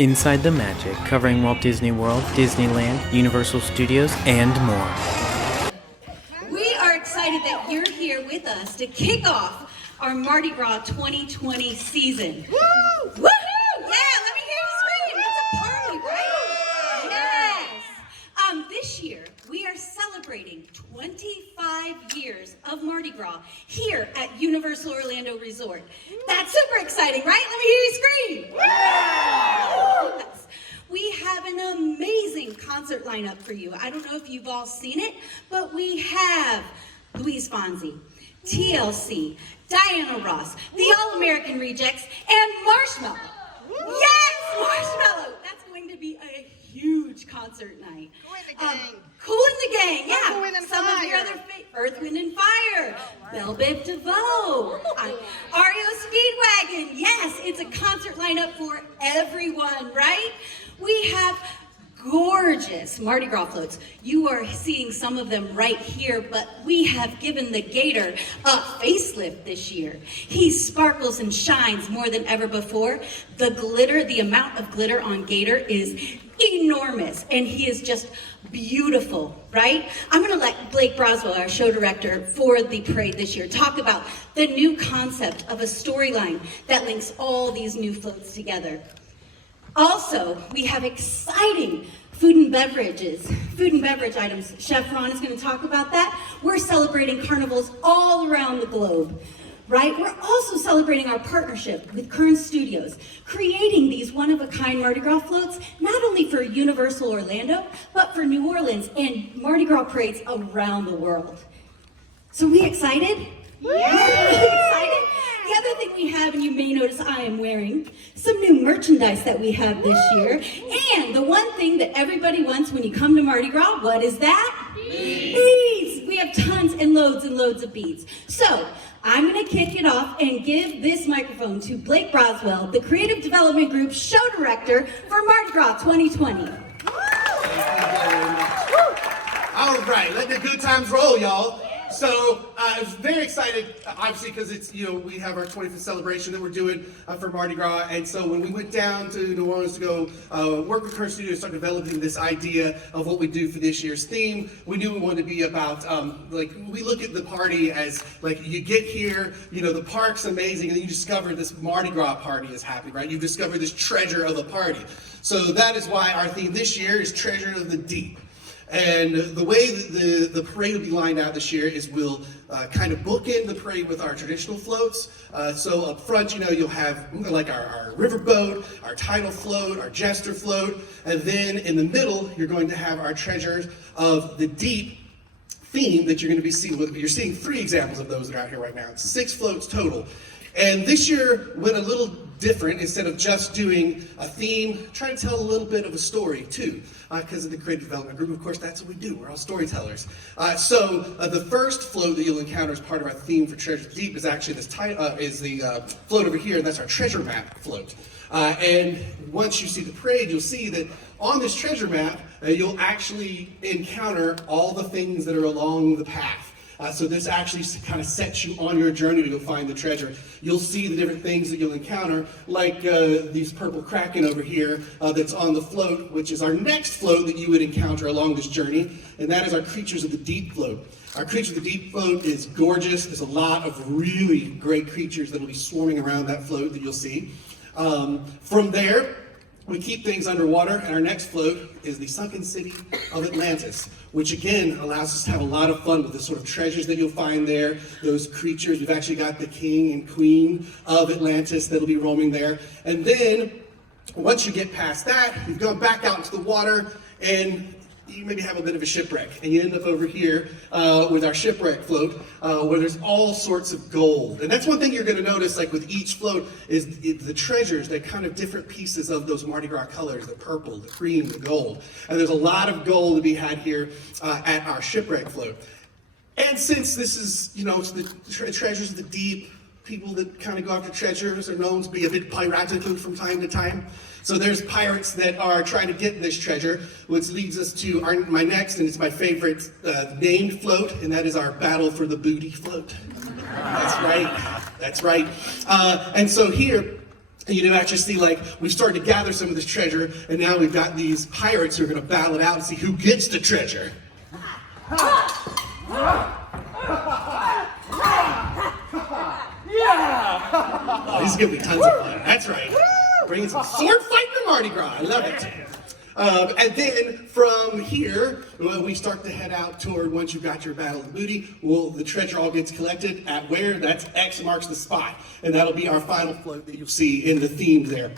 Inside the Magic, covering Walt Disney World, Disneyland, Universal Studios, and more. We are excited that you're here with us to kick off our Mardi Gras 2020 season. Woo! Woohoo! Yeah, let me hear you scream. It's a party, right? Yes. This year, we are celebrating 25 years of Mardi Gras here at Universal Orlando Resort. That's super exciting, right? Let me hear you scream. Yes. We have an amazing concert lineup for you. I don't know if you've all seen it, but we have Louise Fonzi, TLC, Diana Ross, the All-American Rejects, and Marshmallow. Yes, Marshmallow! That's going to be a huge concert night. Cool in the Gang, yeah. Some of your other Earth, Wind, and Fire. Belle Biv DeVoe. REO Speedwagon. Yes, it's a concert lineup for everyone, right? We have gorgeous Mardi Gras floats. You are seeing some of them right here, but we have given the Gator a facelift this year. He sparkles and shines more than ever before. The glitter, the amount of glitter on Gator is enormous, and he is just beautiful, right? I'm gonna let Blake Broswell, our show director for the parade this year, talk about the new concept of a storyline that links all these new floats together. Also, we have exciting food and beverage items. Chef Ron is going to talk about that. We're celebrating carnivals all around the globe, right? We're also celebrating our partnership with Kern Studios, creating these one-of-a-kind Mardi Gras floats, not only for Universal Orlando, but for New Orleans and Mardi Gras parades around the world. So we excited? Yeah. Really excited? The other thing we have, and you may notice I am wearing, some new merchandise that we have this year. And the one thing that everybody wants when you come to Mardi Gras, what is that? Beads! We have tons and loads of beads. So, I'm going to kick it off and give this microphone to Blake Broswell, the Creative Development Group Show Director for Mardi Gras 2020. All right, let the good times roll, y'all. So I was very excited, obviously, because it's, we have our 25th celebration that we're doing for Mardi Gras. And so when we went down to New Orleans to go work with Kern Studios, start developing this idea of what we do for this year's theme, we knew we wanted to be about, we look at the party as, you get here, the park's amazing, and then you discover this Mardi Gras party is happening, right? You've discovered this treasure of a party. So that is why our theme this year is Treasure of the Deep. And the way that the parade will be lined out this year is we'll kind of bookend the parade with our traditional floats. So up front, you'll have our riverboat, our tidal float, our jester float, and then in the middle, you're going to have our Treasures of the Deep theme that you're going to be seeing. You're seeing 3 examples of those that are out here right now. It's 6 floats total. And this year went a little different. Instead of just doing a theme, trying to tell a little bit of a story too, because of the Creative Development Group. Of course, that's what we do. We're all storytellers. So the first float that you'll encounter as part of our theme for Treasure Deep is actually the float over here, and that's our treasure map float. And once you see the parade, you'll see that on this treasure map, you'll actually encounter all the things that are along the path. So this actually kind of sets you on your journey to go find the treasure. You'll see the different things that you'll encounter, like these purple kraken over here that's on the float, which is our next float that you would encounter along this journey, and that is our Creatures of the Deep float. Our Creatures of the Deep float is gorgeous. There's a lot of really great creatures that will be swarming around that float that you'll see. From there, we keep things underwater, and our next float is the sunken city of Atlantis, which again allows us to have a lot of fun with the sort of treasures that you'll find there, those creatures. We've actually got the king and queen of Atlantis that'll be roaming there. And then, once you get past that, you've gone back out into the water, and you maybe have a bit of a shipwreck, and you end up over here with our Shipwreck Float, where there's all sorts of gold. And that's one thing you're going to notice, with each float, is the treasures, they're kind of different pieces of those Mardi Gras colors, the purple, the cream, the gold. And there's a lot of gold to be had here at our Shipwreck Float. And since this is, it's the treasures of the deep, people that kind of go after treasures are known to be a bit piratical from time to time. So there's pirates that are trying to get this treasure, which leads us to my next, and it's my favorite named float, and that is our Battle for the Booty float. That's right. And so here, And you actually see, like, we've started to gather some of this treasure, and now we've got these pirates who are going to battle it out and see who gets the treasure. Oh, this is going to be tons of fun. That's right. Bringing some sword fighting to Mardi Gras. I love it. And then from here, we start to head out toward, once you've got your Battle of the Booty, the treasure all gets collected at where? That's X marks the spot. And that'll be our final float that you'll see in the theme there.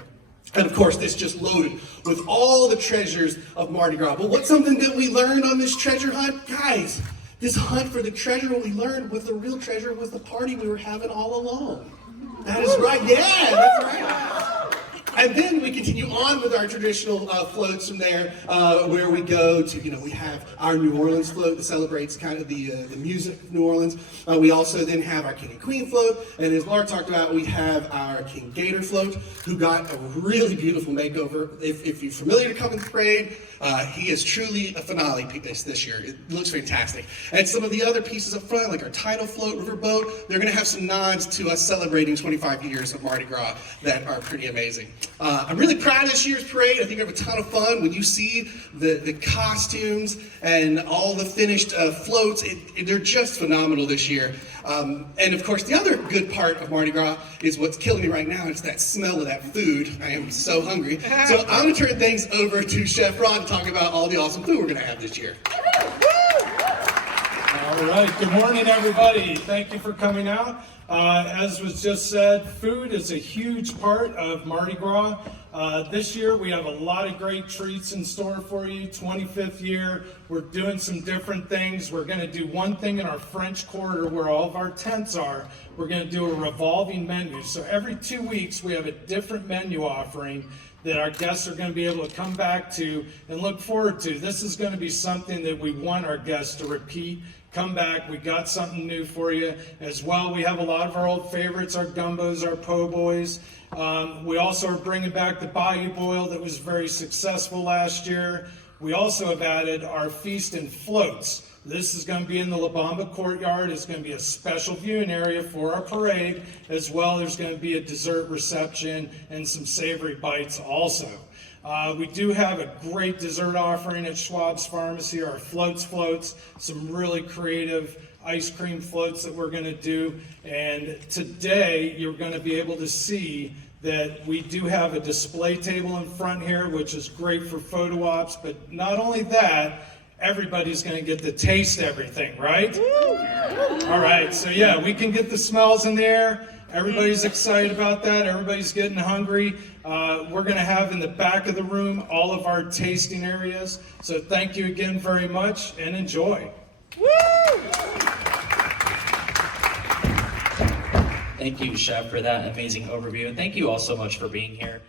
And of course, this just loaded with all the treasures of Mardi Gras. But what's something that we learned on this treasure hunt? Guys, this hunt for the treasure, what we learned was the real treasure was the party we were having all along. That is right. Yeah, that's right. And then we continue on with our traditional floats from there, where we go to, we have our New Orleans float that celebrates kind of the music of New Orleans. We also then have our King and Queen float, and as Laura talked about, we have our King Gator float, who got a really beautiful makeover. If you're familiar to Come in the Parade, he is truly a finale piece this year. It looks fantastic. And some of the other pieces up front, like our title float, riverboat, they're going to have some nods to us celebrating 25 years of Mardi Gras that are pretty amazing. I'm really proud of this year's parade. I think we have a ton of fun. When you see the costumes and all the finished floats, they're just phenomenal this year. And of course, the other good part of Mardi Gras is what's killing me right now. It's that smell of that food. I am so hungry. So I'm going to turn things over to Chef Ron to talk about all the awesome food we're going to have this year. All right, good morning, everybody. Thank you for coming out. As was just said, food is a huge part of Mardi Gras. This year we have a lot of great treats in store for you. 25th year, we're doing some different things. We're going to do one thing in our French Quarter where all of our tents are. We're going to do a revolving menu. So every 2 weeks we have a different menu offering that our guests are going to be able to come back to and look forward to. This is going to be something that we want our guests to repeat. Come back, we got something new for you as well. We have a lot of our old favorites, our gumbos, our po' boys. We also are bringing back the Bayou Boil that was very successful last year. We also have added our Feast and Floats. This is going to be in the La Bamba Courtyard. It's going to be a special viewing area for our parade. As well, there's going to be a dessert reception and some savory bites also. We do have a great dessert offering at Schwab's Pharmacy, our floats, some really creative ice cream floats that we're going to do. And today you're going to be able to see that we do have a display table in front here, which is great for photo ops. But not only that, everybody's going to get to taste everything, right? All right, so yeah, we can get the smells in the air. Everybody's excited about that. Everybody's getting hungry. We're going to have in the back of the room all of our tasting areas. So thank you again very much and enjoy. Thank you, Chef, for that amazing overview. And thank you all so much for being here.